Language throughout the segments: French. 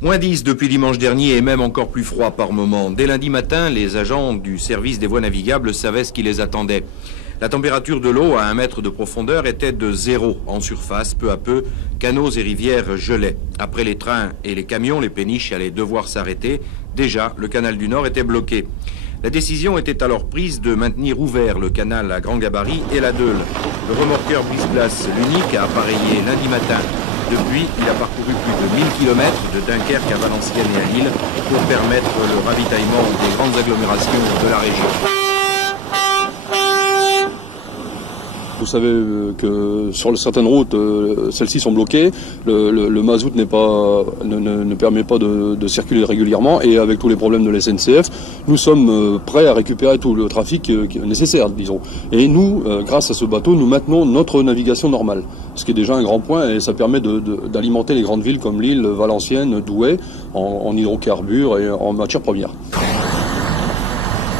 Moins 10 depuis dimanche dernier et même encore plus froid par moment. Dès lundi matin, les agents du service des voies navigables savaient ce qui les attendait. La température de l'eau à 1 mètre de profondeur était de 0 en surface. Peu à peu, canaux et rivières gelaient. Après les trains et les camions, les péniches allaient devoir s'arrêter. Déjà, le canal du Nord était bloqué. La décision était alors prise de maintenir ouvert le canal à grand gabarit et la Deule. Le remorqueur brise-glace, l'unique, a appareillé lundi matin. Depuis, il a parcouru plus de 1000 km de Dunkerque à Valenciennes et à Lille pour permettre le ravitaillement des grandes agglomérations de la région. Vous savez que sur certaines routes, celles-ci sont bloquées, le mazout ne permet pas de circuler régulièrement, et avec tous les problèmes de la SNCF, nous sommes prêts à récupérer tout le trafic nécessaire, disons. Et nous, grâce à ce bateau, nous maintenons notre navigation normale, ce qui est déjà un grand point, et ça permet d'alimenter les grandes villes comme Lille, Valenciennes, Douai, en hydrocarbures et en matières premières.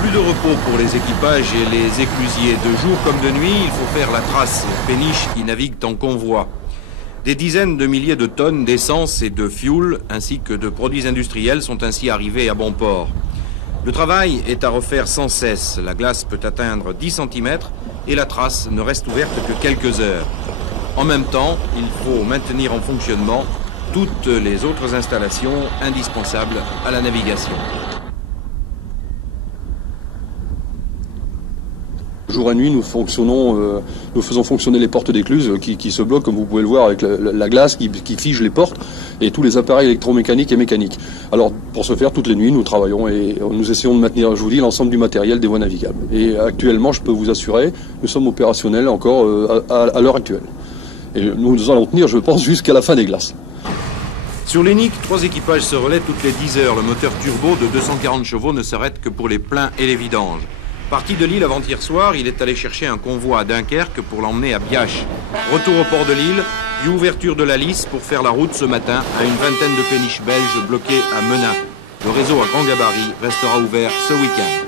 Plus de repos pour les équipages et les éclusiers. De jour comme de nuit, il faut faire la trace aux péniches qui naviguent en convoi. Des dizaines de milliers de tonnes d'essence et de fioul, ainsi que de produits industriels, sont ainsi arrivés à bon port. Le travail est à refaire sans cesse. La glace peut atteindre 10 cm et la trace ne reste ouverte que quelques heures. En même temps, il faut maintenir en fonctionnement toutes les autres installations indispensables à la navigation. Jour et nuit, nous faisons fonctionner les portes d'écluse qui se bloquent, comme vous pouvez le voir, avec la glace qui fige les portes et tous les appareils électromécaniques et mécaniques. Alors, pour ce faire, toutes les nuits, nous travaillons et nous essayons de maintenir, je vous dis, l'ensemble du matériel des voies navigables. Et actuellement, je peux vous assurer, nous sommes opérationnels encore à l'heure actuelle. Et nous allons tenir, je pense, jusqu'à la fin des glaces. Sur l'Unique, 3 équipages se relaient toutes les 10 heures. Le moteur turbo de 240 chevaux ne s'arrête que pour les pleins et les vidanges. Parti de Lille avant-hier soir, il est allé chercher un convoi à Dunkerque pour l'emmener à Biache. Retour au port de Lille, puis ouverture de la Lys pour faire la route ce matin à une vingtaine de péniches belges bloquées à Menin. Le réseau à grand gabarit restera ouvert ce week-end.